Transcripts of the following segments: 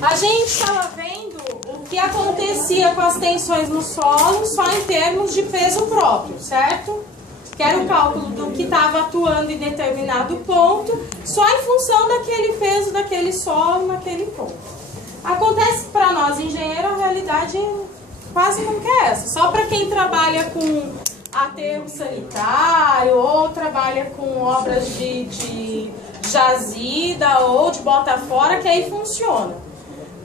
A gente estava vendo o que acontecia com as tensões no solo só em termos de peso próprio, certo? Que era o cálculo do que estava atuando em determinado ponto, só em função daquele peso daquele solo naquele ponto. Acontece para nós, engenheiros, a realidade quase nunca é essa. Só para quem trabalha com aterro sanitário ou trabalha com obras de jazida ou de bota fora, que aí funciona.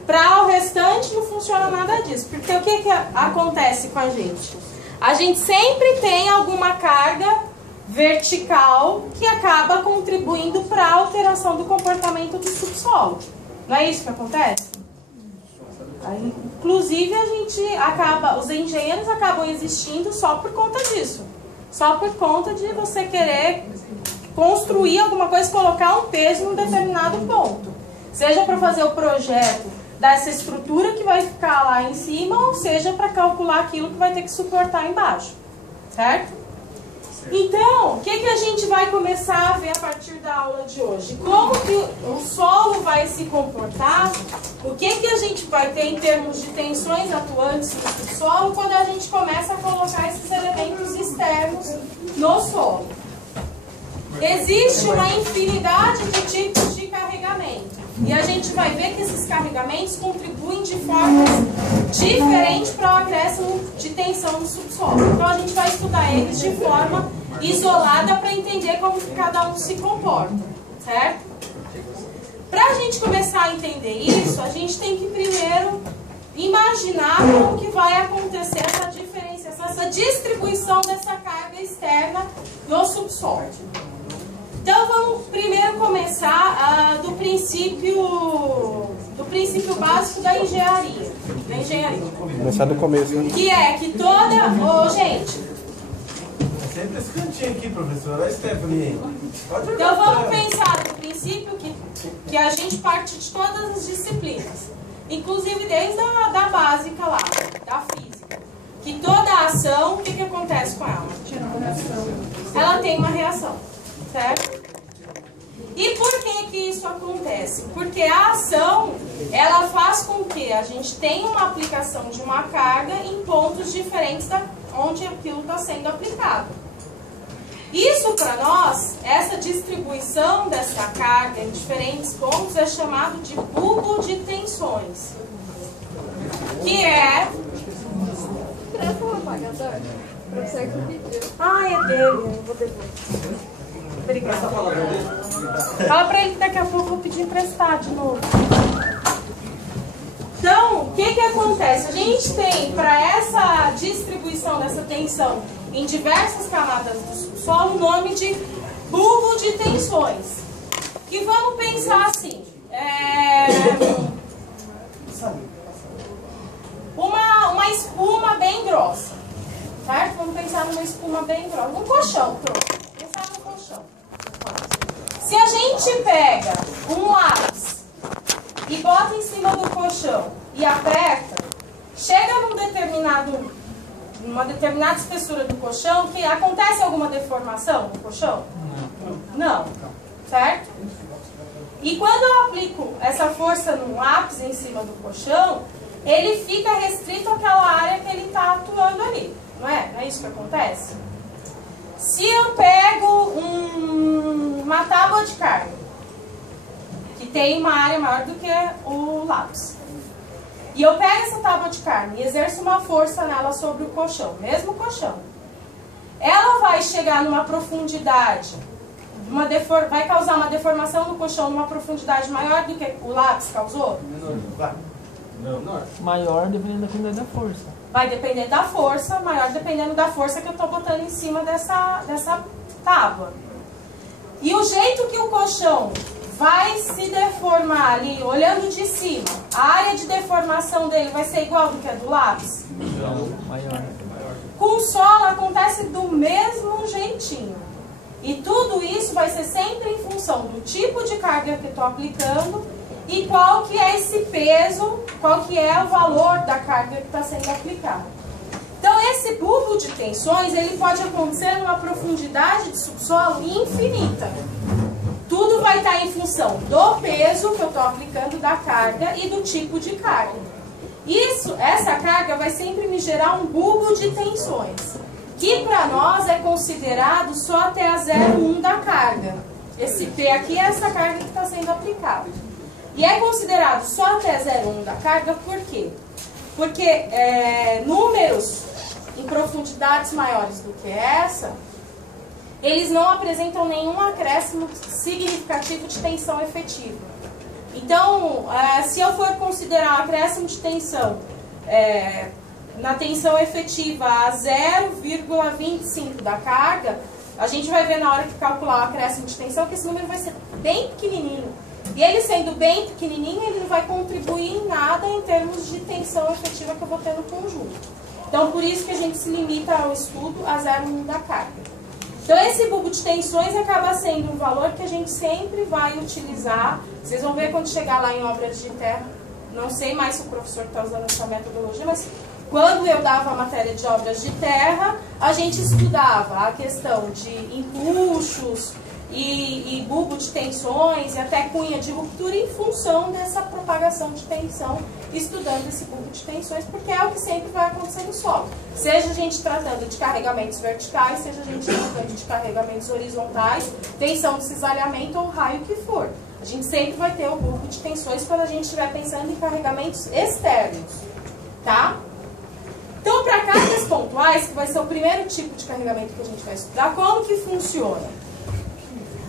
Para o restante não funciona nada disso. Porque o que acontece com a gente? A gente sempre tem alguma carga vertical que acaba contribuindo para a alteração do comportamento do subsolo. Não é isso que acontece? Aí, inclusive, os engenheiros acabam existindo só por conta disso. Só por conta de você querer construir alguma coisa, colocar um peso em um determinado ponto. Seja para fazer o projeto dessa estrutura que vai ficar lá em cima, ou seja para calcular aquilo que vai ter que suportar embaixo. Certo? Então, o que a gente vai começar a ver a partir da aula de hoje? Como que o solo vai se comportar? O que a gente vai ter em termos de tensões atuantes no solo quando a gente começa a colocar esses elementos externos no solo? Existe uma infinidade de tipos de carregamento. E a gente vai ver que esses carregamentos contribuem de formas diferentes para o acréscimo de tensão no subsolo. Então a gente vai estudar eles de forma isolada para entender como cada um se comporta, certo? Para a gente começar a entender isso, a gente tem que primeiro imaginar como que vai acontecer essa diferenciação, essa distribuição dessa carga externa no subsolo. Então vamos primeiro começar do princípio básico da engenharia. Começar do começo, né? Que é que toda... gente... Sempre esse cantinho aqui, professora. Olha a Stephanie. Então vamos pensar no princípio que a gente parte de todas as disciplinas. Inclusive desde da básica lá, da física. Que toda ação, o que acontece com ela? Ela tem uma reação. Certo? E por que isso acontece? Porque a ação, ela faz com que a gente tenha uma aplicação de uma carga em pontos diferentes da onde aquilo está sendo aplicado. Isso para nós, essa distribuição dessa carga em diferentes pontos é chamado de bulbo de tensões. Que é... Traz um apagador. Professor que pediu. Ah, é dele, eu vou devolver. Obrigada. Fala pra ele que daqui a pouco eu vou pedir emprestar de novo. Então, o que acontece? A gente tem, para essa distribuição dessa tensão em diversas camadas do subsolo, o nome de bulbo de tensões. E vamos pensar assim. Uma espuma bem grossa. Certo? Vamos pensar numa espuma bem grossa. Um colchão, pronto. Pensar no colchão. Se a gente pega um lápis e bota em cima do colchão e aperta, chega numa determinada espessura do colchão, que acontece alguma deformação no colchão? Não. Certo? E quando eu aplico essa força no lápis em cima do colchão, ele fica restrito àquela área que ele está atuando ali. Não é? Não é isso que acontece? Se eu pego uma tábua de carga, que tem uma área maior do que o lápis, e eu pego essa tábua de carga e exerço uma força nela sobre o colchão, mesmo colchão, ela vai chegar numa profundidade, vai causar uma deformação no colchão numa profundidade maior do que o lápis causou? Menor. Maior dependendo da força. Vai depender da força, maior dependendo da força que eu estou botando em cima dessa tábua. E o jeito que o colchão vai se deformar ali, olhando de cima, a área de deformação dele vai ser igual do que a do lápis? Não, maior. Com o solo acontece do mesmo jeitinho. E tudo isso vai ser sempre em função do tipo de carga que eu estou aplicando e qual que é esse peso, qual que é o valor da carga que está sendo aplicada. Então esse bulbo de tensões, ele pode acontecer numa profundidade de subsolo infinita. Tudo Tudo vai estar em função do peso que eu estou aplicando, da carga e do tipo de carga. Essa carga vai sempre me gerar um bulbo de tensões, que para nós é considerado só até a 0,1 da carga. Esse P aqui é essa carga que está sendo aplicada. E é considerado só até 0,1 da carga por quê? Porque números em profundidades maiores do que essa, eles não apresentam nenhum acréscimo significativo de tensão efetiva. Então, se eu for considerar acréscimo de tensão na tensão efetiva a 0,25 da carga, a gente vai ver na hora que calcular o acréscimo de tensão que esse número vai ser bem pequenininho. E ele sendo bem pequenininho, ele não vai contribuir em nada em termos de tensão efetiva que eu vou ter no conjunto. Então, por isso que a gente se limita ao estudo a 0,1 da carga. Então, esse bulbo de tensões acaba sendo um valor que a gente sempre vai utilizar. Vocês vão ver quando chegar lá em obras de terra. Não sei mais se o professor está usando essa metodologia, mas quando eu dava a matéria de obras de terra, a gente estudava a questão de empuxos e bulbo de tensões e até cunha de ruptura em função dessa propagação de tensão, estudando esse bulbo de tensões, porque é o que sempre vai acontecer no solo. Seja a gente tratando de carregamentos verticais, seja a gente tratando de carregamentos horizontais, tensão de cisalhamento ou raio que for. A gente sempre vai ter o bulbo de tensões quando a gente estiver pensando em carregamentos externos, tá? Então, para cargas pontuais, que vai ser o primeiro tipo de carregamento que a gente vai estudar, como que funciona?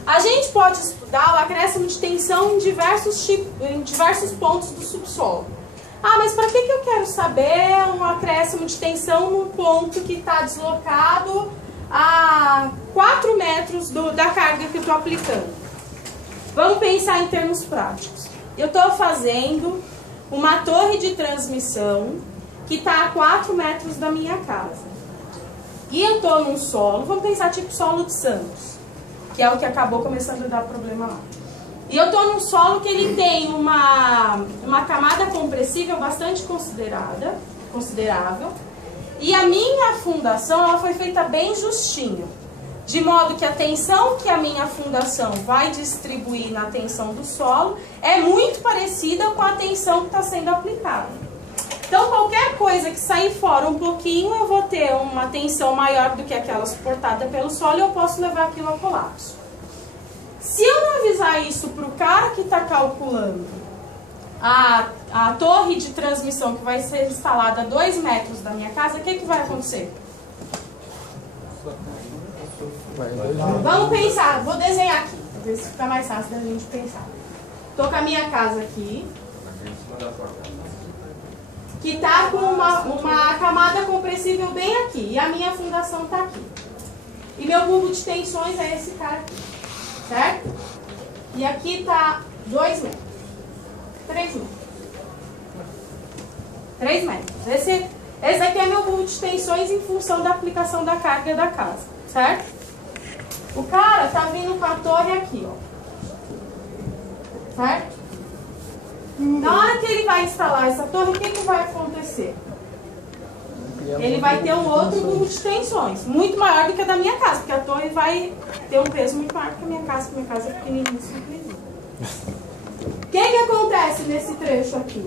A gente pode estudar o acréscimo de tensão em diversos pontos do subsolo. Ah, mas para que eu quero saber um acréscimo de tensão num ponto que está deslocado a 4 metros da carga que eu estou aplicando? Vamos pensar em termos práticos. Eu estou fazendo uma torre de transmissão que está a 4 metros da minha casa. E eu estou num solo, vamos pensar tipo solo de Santos, que é o que acabou começando a dar problema lá. E eu estou num solo que ele tem uma camada compressível bastante considerável. E a minha fundação ela foi feita bem justinha. De modo que a tensão que a minha fundação vai distribuir na tensão do solo é muito parecida com a tensão que está sendo aplicada. Então, qualquer coisa que sair fora um pouquinho, eu vou ter uma tensão maior do que aquela suportada pelo solo e eu posso levar aquilo ao colapso. Se eu não avisar isso para o cara que está calculando a torre de transmissão que vai ser instalada a 2 metros da minha casa, o que vai acontecer? Vamos pensar, vou desenhar aqui, para ver se fica mais fácil da gente pensar. Estou com a minha casa aqui, que está com uma camada compressível bem aqui, e a minha fundação está aqui. E meu bulbo de tensões é esse cara aqui, certo? E aqui está 2 metros, 3 metros. 3 metros. Esse aqui é meu bulbo de tensões em função da aplicação da carga da casa, certo? O cara está vindo com a torre aqui, ó, certo? Na hora que ele vai instalar essa torre, o que vai acontecer? Ele vai ter um outro bulbo de tensões, muito maior do que a da minha casa, porque a torre vai ter um peso muito maior que a minha casa, porque a minha casa é pequenininha, simplesmente. O que acontece nesse trecho aqui?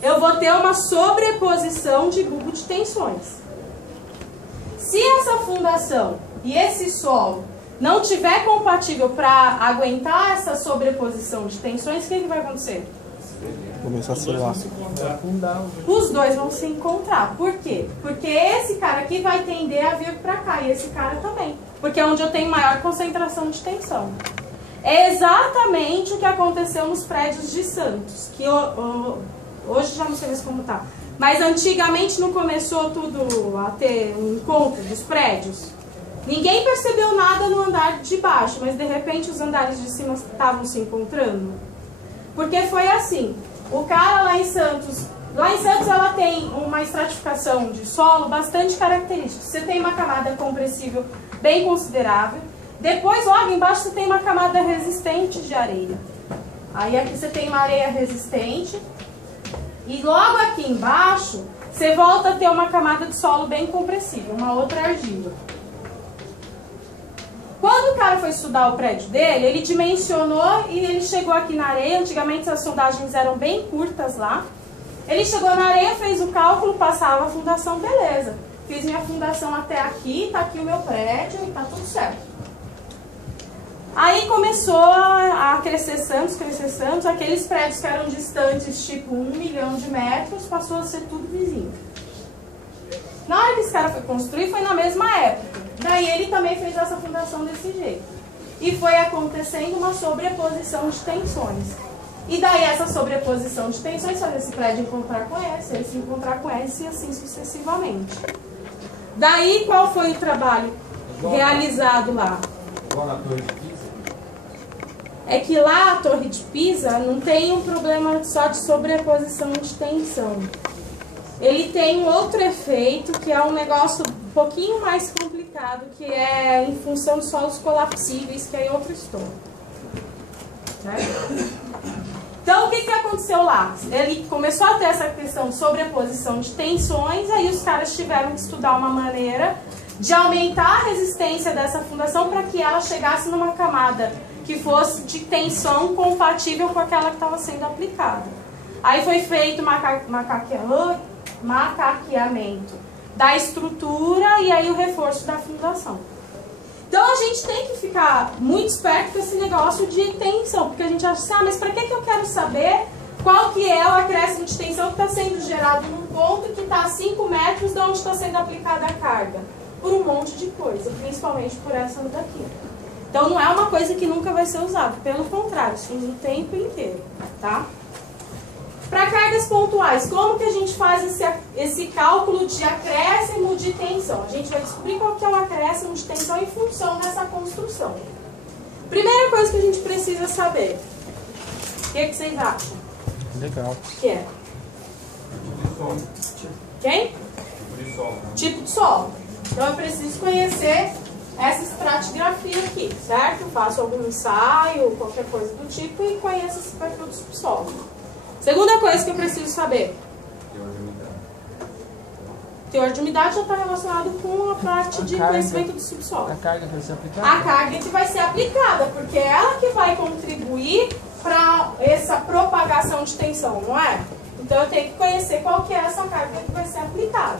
Eu vou ter uma sobreposição de bulbo de tensões. Se essa fundação e esse solo não tiver compatível para aguentar essa sobreposição de tensões, o que vai acontecer? Começar a selar. Os dois vão se encontrar. Por quê? Porque esse cara aqui vai tender a vir para cá e esse cara também. Porque é onde eu tenho maior concentração de tensão. É exatamente o que aconteceu nos prédios de Santos, que hoje já não sei mais como está. Mas antigamente não começou tudo a ter um encontro dos prédios? Ninguém percebeu nada no andar de baixo, mas de repente os andares de cima estavam se encontrando. Porque foi assim, o cara lá em Santos ela tem uma estratificação de solo bastante característica. Você tem uma camada compressível bem considerável, depois logo embaixo você tem uma camada resistente de areia. Aí aqui você tem uma areia resistente. E logo aqui embaixo, você volta a ter uma camada de solo bem compressível, uma outra argila. Quando o cara foi estudar o prédio dele, ele dimensionou e ele chegou aqui na areia. Antigamente as sondagens eram bem curtas lá. Ele chegou na areia, fez o cálculo, passava a fundação, beleza. Fiz minha fundação até aqui, tá aqui o meu prédio e tá tudo certo. Aí começou a crescer Santos, aqueles prédios que eram distantes, tipo 1 milhão de metros, passou a ser tudo vizinho. Na hora que esse cara foi construir, foi na mesma época. Daí ele também fez essa fundação desse jeito. E foi acontecendo uma sobreposição de tensões. E daí essa sobreposição de tensões faz esse prédio encontrar com esse, esse encontrar com esse e assim sucessivamente. Daí qual foi o trabalho realizado lá? Igual na Torre de Pisa? É que lá a Torre de Pisa não tem um problema só de sobreposição de tensão. Ele tem um outro efeito que é um negócio um pouquinho mais complicado, que é em função de solos colapsíveis, que é outra história. Certo? Então, o que aconteceu lá? Ele começou a ter essa questão de sobreposição de tensões, aí os caras tiveram que estudar uma maneira de aumentar a resistência dessa fundação para que ela chegasse numa camada que fosse de tensão compatível com aquela que estava sendo aplicada. Aí foi feito macaqueamento da estrutura e aí o reforço da fundação. Então a gente tem que ficar muito esperto com esse negócio de tensão, porque a gente acha assim, mas para que eu quero saber qual que é o acréscimo de tensão que está sendo gerado num ponto que está a 5 metros de onde está sendo aplicada a carga? Por um monte de coisa, principalmente por essa daqui. Então não é uma coisa que nunca vai ser usada, pelo contrário, se usa o tempo inteiro, tá? Para cargas pontuais, como que a gente faz esse cálculo de acréscimo de tensão? A gente vai descobrir qual que é o acréscimo de tensão em função dessa construção. Primeira coisa que a gente precisa saber, o que vocês acham? Legal. O que é? Tipo de solo. Quem? Tipo de solo. Tipo de solo. Então eu preciso conhecer essa estratigrafia aqui, certo? Faço algum ensaio, qualquer coisa do tipo e conheço esse perfil do subsolo. Segunda coisa que eu preciso saber. Teor de umidade. Teor de umidade já está relacionado com a parte de conhecimento do subsolo. A carga que vai ser aplicada? A carga que vai ser aplicada, porque é ela que vai contribuir para essa propagação de tensão, não é? Então eu tenho que conhecer qual que é essa carga que vai ser aplicada.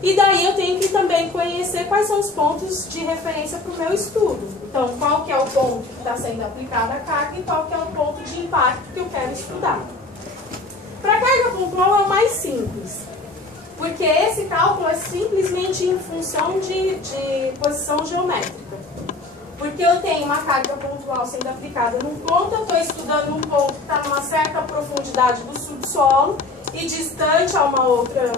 E daí eu tenho que também conhecer quais são os pontos de referência para o meu estudo. Então, qual que é o ponto que está sendo aplicada a carga e qual que é o ponto de impacto que eu quero estudar. Para a carga pontual é o mais simples, porque esse cálculo é simplesmente em função de posição geométrica. Porque eu tenho uma carga pontual sendo aplicada num ponto, eu estou estudando um ponto que está numa certa profundidade do subsolo e distante a uma outra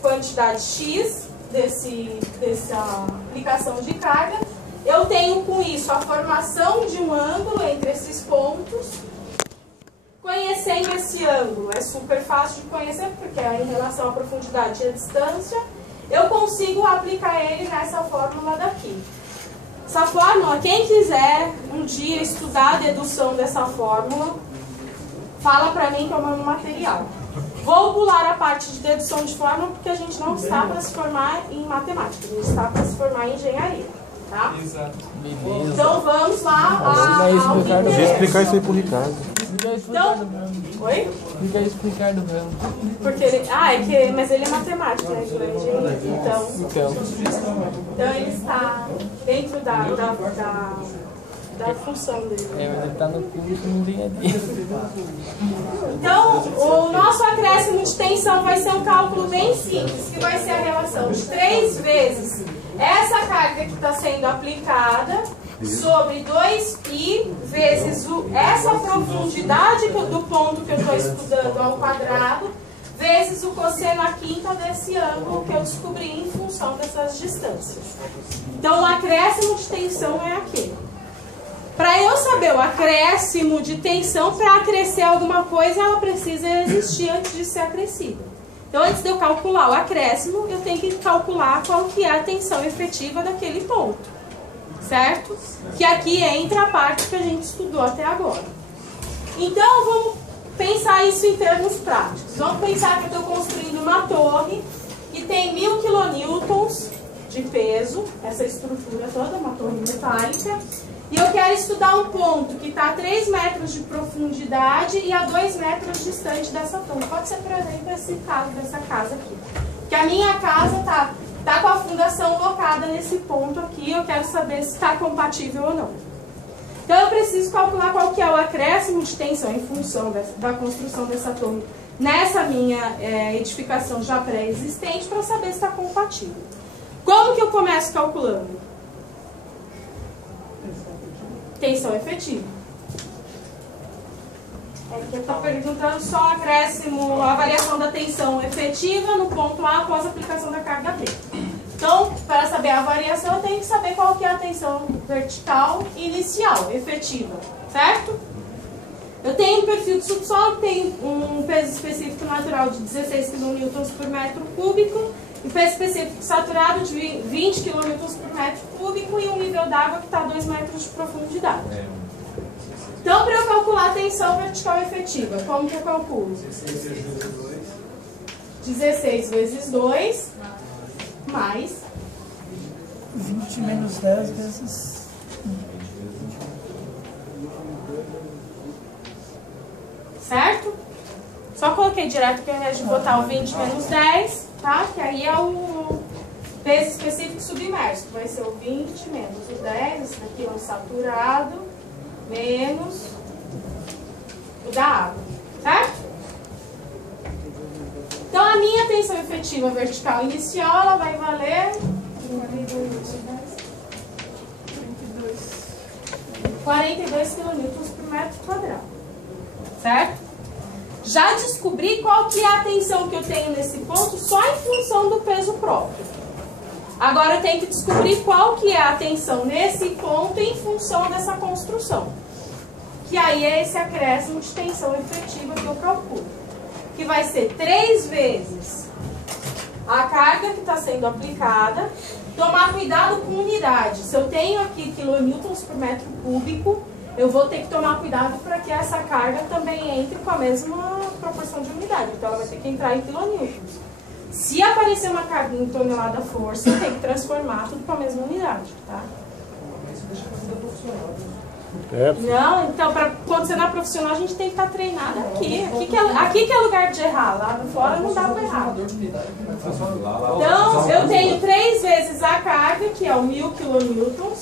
quantidade X dessa aplicação de carga. Eu tenho com isso a formação de um ângulo entre esses pontos. Conhecendo esse ângulo, é super fácil de conhecer, porque é em relação à profundidade e à distância, eu consigo aplicar ele nessa fórmula daqui. Essa fórmula, quem quiser um dia estudar a dedução dessa fórmula, fala pra mim que eu mando material. Vou pular a parte de dedução de fórmula, porque a gente não está para se formar em matemática, a gente está para se formar em engenharia. Tá? Exato. Então vamos lá ao que Deixa eu explicar isso aí pro Ricardo. Então, oi? Explica isso pro Ricardo mesmo. Porque ele, mas ele é matemático, né? Ele é engenheiro. Então ele está dentro da função dele. Mas ele tá no curso não tem engenharia. Então, o nosso acréscimo de tensão vai ser um cálculo bem simples, que vai ser a relação de 3 vezes essa carga que está sendo aplicada sobre 2π vezes essa profundidade do ponto que eu estou estudando ao quadrado, vezes o cosseno à quinta desse ângulo que eu descobri em função dessas distâncias. Então, o acréscimo de tensão é aqui. Para eu saber o acréscimo de tensão, para acrescer alguma coisa, ela precisa existir antes de ser acrescida. Então, antes de eu calcular o acréscimo, eu tenho que calcular qual que é a tensão efetiva daquele ponto. Certo? Que aqui entra a parte que a gente estudou até agora. Então, vamos pensar isso em termos práticos. Vamos pensar que eu estou construindo uma torre que tem 1000 kN de peso, essa estrutura toda, uma torre metálica, e eu quero estudar um ponto que está a 3 metros de profundidade e a 2 metros distante dessa torre. Pode ser, por exemplo, esse caso dessa casa aqui. Que a minha casa tá com a fundação locada nesse ponto aqui, eu quero saber se está compatível ou não. Então eu preciso calcular qual que é o acréscimo de tensão em função da construção dessa torre nessa minha edificação já pré-existente para saber se está compatível. Como que eu começo calculando? Tensão efetiva. Aqui está perguntando só o acréscimo, a variação da tensão efetiva no ponto A após a aplicação da carga B. Então, para saber a variação, eu tenho que saber qual que é a tensão vertical inicial, efetiva, certo? Eu tenho um perfil de subsolo que tem um peso específico natural de 16 kN por metro cúbico e peso específico saturado de 20 kN por metro cúbico e um nível d'água que está a 2 metros de profundidade. Então, para eu calcular a tensão vertical efetiva, como que eu calculo? 16 vezes 2 mais 20 menos 10 vezes... Certo? Só coloquei direto que ao invés de botar o 20 menos 10, tá? Que aí é o peso específico submerso. Vai ser o 20 menos o 10, esse daqui é o saturado, menos o da água, certo? Então a minha tensão efetiva vertical inicial, ela vai valer 42 kN por metro quadrado, certo? Já descobri qual que é a tensão que eu tenho nesse ponto só em função do peso próprio. Agora eu tenho que descobrir qual que é a tensão nesse ponto em função dessa construção. Que aí é esse acréscimo de tensão efetiva que eu calculo. Que vai ser 3 vezes a carga que está sendo aplicada. Tomar cuidado com unidade. Se eu tenho aqui quilonewtons por metro cúbico, eu vou ter que tomar cuidado para que essa carga também entre com a mesma proporção de unidade. Então ela vai ter que entrar em quilonewtons. Se aparecer uma carga em tonelada força, tem que transformar tudo para a mesma unidade, tá? Não, então para quando você não é profissional, a gente tem que estar treinado aqui. Aqui que é lugar de errar, lá fora não dá para errar. Então, eu tenho 3 vezes a carga, que é o 1000 kN,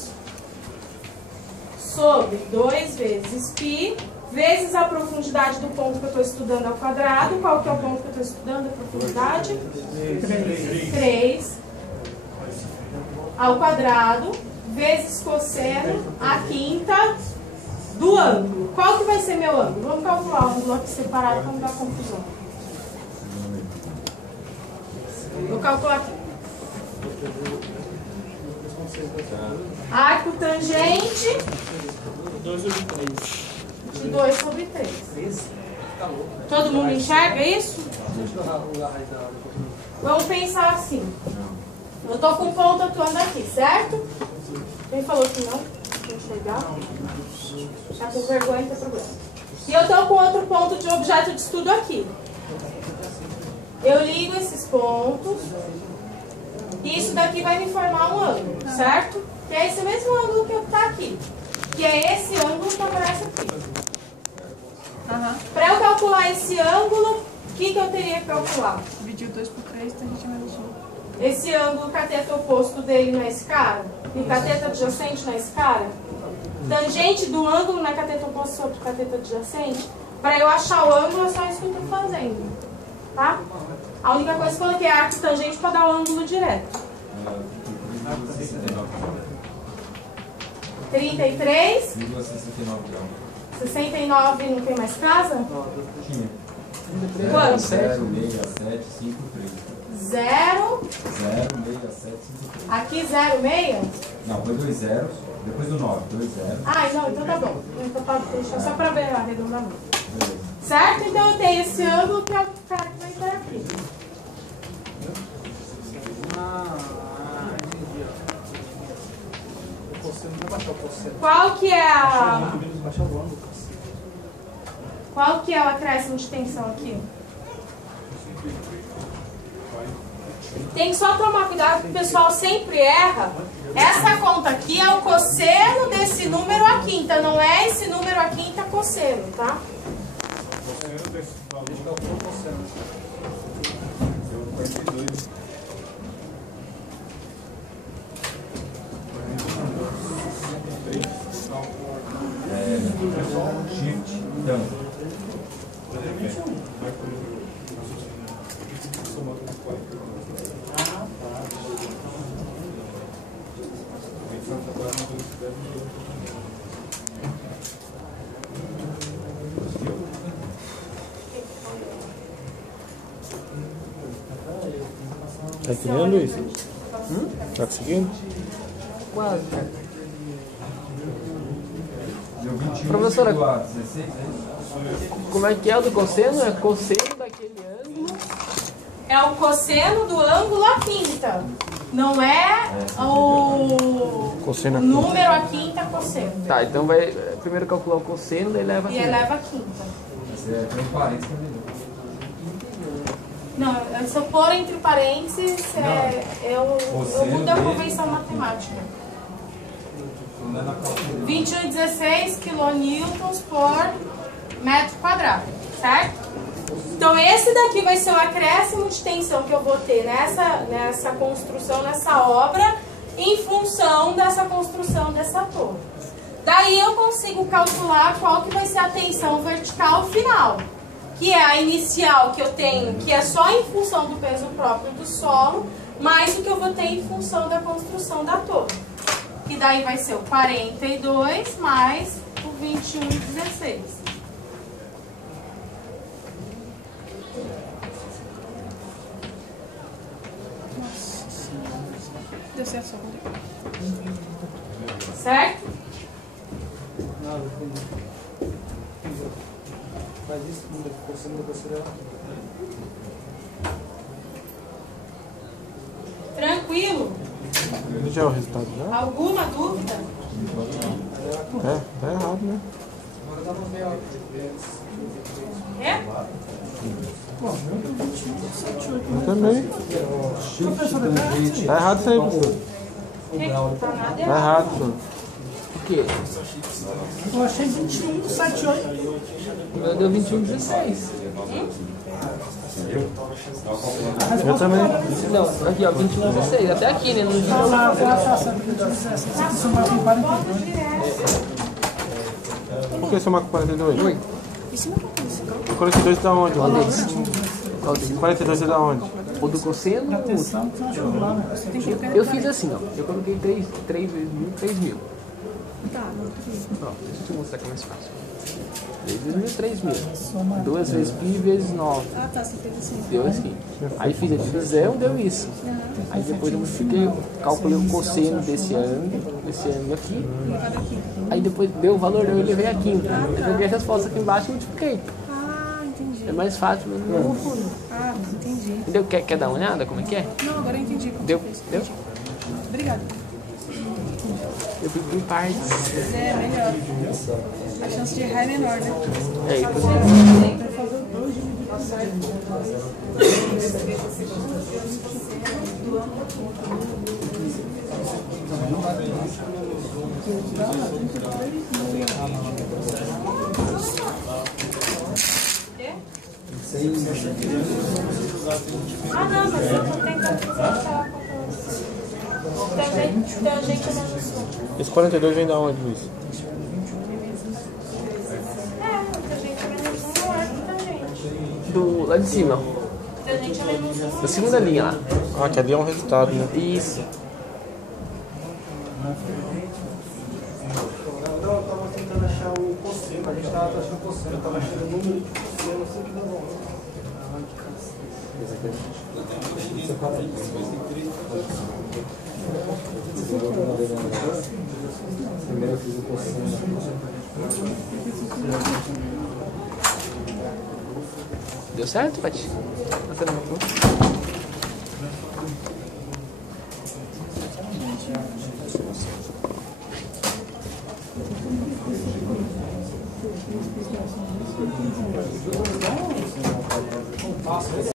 sobre 2 vezes π, vezes a profundidade do ponto que eu estou estudando ao quadrado. Qual que é o ponto que eu estou estudando? A profundidade? 3 ao quadrado, vezes cosseno, a quinta do ângulo. Qual que vai ser meu ângulo? Vamos calcular o ângulo aqui separado para não dar confusão. Vou calcular aqui. Arco tangente de 2 sobre 3. Todo mundo enxerga isso? Vamos pensar assim. Eu estou com o ponto atuando aqui, certo? Quem falou que não? Deixa eu enxergar. Está com vergonha, não tem problema. E eu estou com outro ponto de objeto de estudo aqui. Eu ligo esses pontos. E isso daqui vai me formar um ângulo, certo? Que é esse mesmo ângulo que está aqui. Que é esse ângulo que aparece aqui. Para eu calcular esse ângulo, o que eu teria que calcular? Dividir 2 por 3, tangente menos 1. Esse ângulo cateto oposto dele na escala e cateto adjacente na escala. Tangente do ângulo na cateto oposto sobre cateto adjacente. Para eu achar o ângulo, é só isso que eu estou fazendo. Tá? A única coisa que eu coloquei é arco tangente para dar o ângulo direto. 33. 69 não tem mais casa? Quanto? 06753. 06753. Aqui 06? Não, foi 2 zeros, depois do 9, 2 zeros. Ah, não, então tá bom. Então pode deixar só para ver a arredondamento. Certo? Então eu tenho esse ângulo que é o cara que vai estar aqui. Qual que é a... Qual que é o acréscimo de tensão aqui? Tem que só tomar cuidado, que o pessoal sempre erra. Essa conta aqui é o cosseno desse número à quinta, não é esse número à quinta cosseno, tá? Cosseno desse valor. A gente calculou o cosseno. Deu 42. Shift, tanto. Tá entendendo isso? Tá conseguindo? Quase. Deu 21, Professora, 16, é isso? como é que é o do cosseno? É cosseno daquele ângulo. É o cosseno do ângulo à quinta. Não é o Cosseno à número à quinta cosseno. Tá, então vai primeiro calcular o cosseno, daí leva E aqui. eleva a quinta. Esse é transparente também. Não, se eu pôr entre parênteses, eu mudo a convenção matemática. 21,16 quilonewtons por metro quadrado, certo? Então esse daqui vai ser o acréscimo de tensão que eu vou ter nessa construção, nessa obra, em função dessa construção dessa torre. Daí eu consigo calcular qual que vai ser a tensão vertical final, que é a inicial que eu tenho, que é só em função do peso próprio do solo, mais o que eu vou ter em função da construção da torre. Que daí vai ser o 42 mais o 21,16. Deu certo só conta. Certo? Mas isso muda, você muda Tranquilo? já é o resultado já? Alguma dúvida? É, tá errado, né? É? Eu também. Tá errado isso aí, professor. Tá nada Tá errado. errado, professor. Por quê? Eu achei 21, 78. Deu 21,16. Eu também. Não, aqui ó, 21,16. Até aqui, né? No Ah, tá certo. 17. Você tem que somar com 42. Por que somar com 42? Oi. Isso não acontece. 42 da onde? Qual deles? Qual deles? 42 é da onde? O do cosseno? Atenção, que não achou lá, né? Você tem que colocar Eu fiz assim, ó. Eu coloquei 3 vezes 1.000, 3.000. Tá, não, tudo bem. Ó, deixa eu te mostrar que é mais fácil. 3 vezes 1.000, 3.000. Soma. 2 vezes π vezes 9. Ah, tá, você fez assim. Deu assim. Aí fiz a divisão, deu isso. Aí depois eu multipliquei, calculei o cosseno desse ângulo aqui. Colocado aqui. Aí depois deu o valor, eu levei a quinta. Eu joguei as respostas aqui embaixo e multipliquei. Ah, entendi. É mais fácil, mas não confundo. Ah, entendi. Entendeu? Quer dar uma olhada como é que é? Não, agora eu entendi como Deu? você fez. Deu? Obrigada. Eu fiz em partes. É, melhor. A chance de errar é menor, né? É, aí depois Ah, não, mas eu vou tentar fazer aquela tangente menos 1. Esse 42 vem da onde, Luiz? Tangente menos 1 não é tangente. do lá de cima, Tangente menos 1. da segunda linha lá. Ah, que ali é um resultado, né? Isso. Eu tava tentando achar o cosseno, a gente tava achando o cosseno, eu tava achando o número de cosseno sempre dá bom. Primeiro eu fiz o cosseno. Deu certo, Pati? Você não notou?